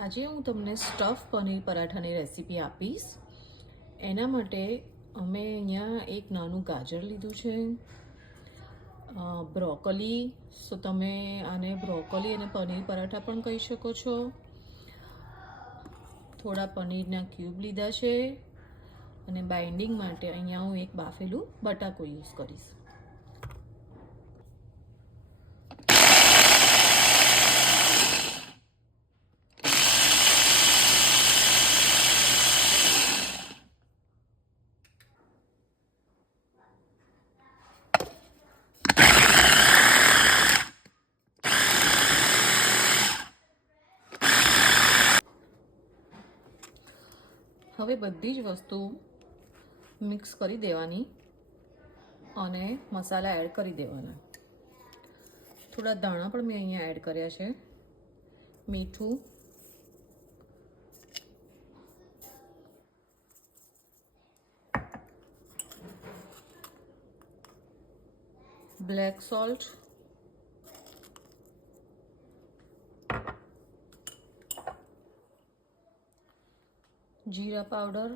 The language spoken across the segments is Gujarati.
આજે હું તમને સ્ટફ પનીર પરાઠાની રેસીપી આપીશ. એના માટે અમે અહીંયા એક નાનું ગાજર લીધું છે, બ્રોકોલી. સો તમે આને બ્રોકોલી અને પનીર પરાઠા પણ કહી શકો છો. થોડા પનીરના ક્યુબ લીધા છે અને બાઇન્ડિંગ માટે અહીંયા હું એક બાફેલું બટાકું યુઝ કરીશ. હવે બધી જ વસ્તુ મિક્સ કરી દેવાની અને મસાલા એડ કરી દેવાના. થોડા દાણા પણ મેં અહીંયા એડ કર્યા છે, મીઠું, બ્લેક સોલ્ટ, જીરા પાવડર,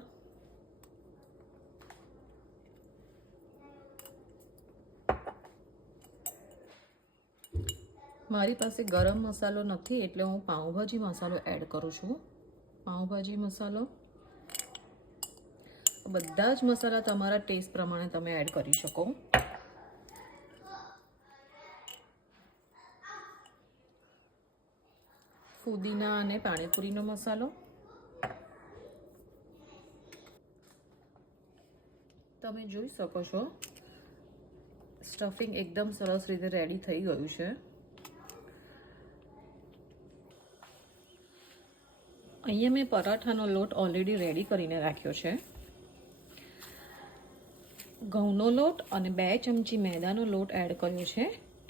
મારી પાસે ગરમ મસાલો નથી એટલે હું પાઉંભાજી મસાલો એડ કરું છું. પાઉંભાજી મસાલો. બધા જ મસાલા તમારા ટેસ્ટ પ્રમાણે તમે એડ કરી શકો. ફુદીના અને પાણીપુરીનો મસાલો. તમે જોઈ શકો છો સ્ટફિંગ એકદમ સરસ રીતે રેડી થઈ ગયું છે. અહીંયા મેં પરાઠાનો લોટ ઓલરેડી રેડી કરીને રાખ્યો છે. ઘઉંનો લોટ અને 2 ચમચી મેદાનો લોટ એડ કર્યો છે.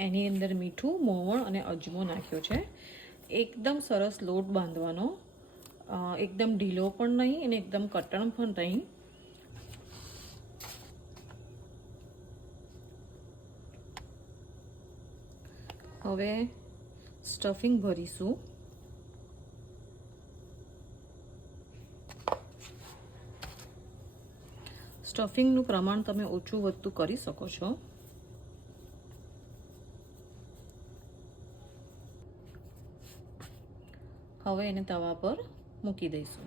એની અંદર મીઠું, મોવણ અને અજમો નાખ્યો છે. એકદમ સરસ લોટ બાંધવાનો, એકદમ ઢીલો પણ નહીં અને એકદમ કટણ પણ નહીં. હવે સ્ટફિંગ ભરીશું. સ્ટફિંગનું પ્રમાણ તમે ઓછું વધતું કરી શકો છો. હવે એને તવા પર મૂકી દઈશું.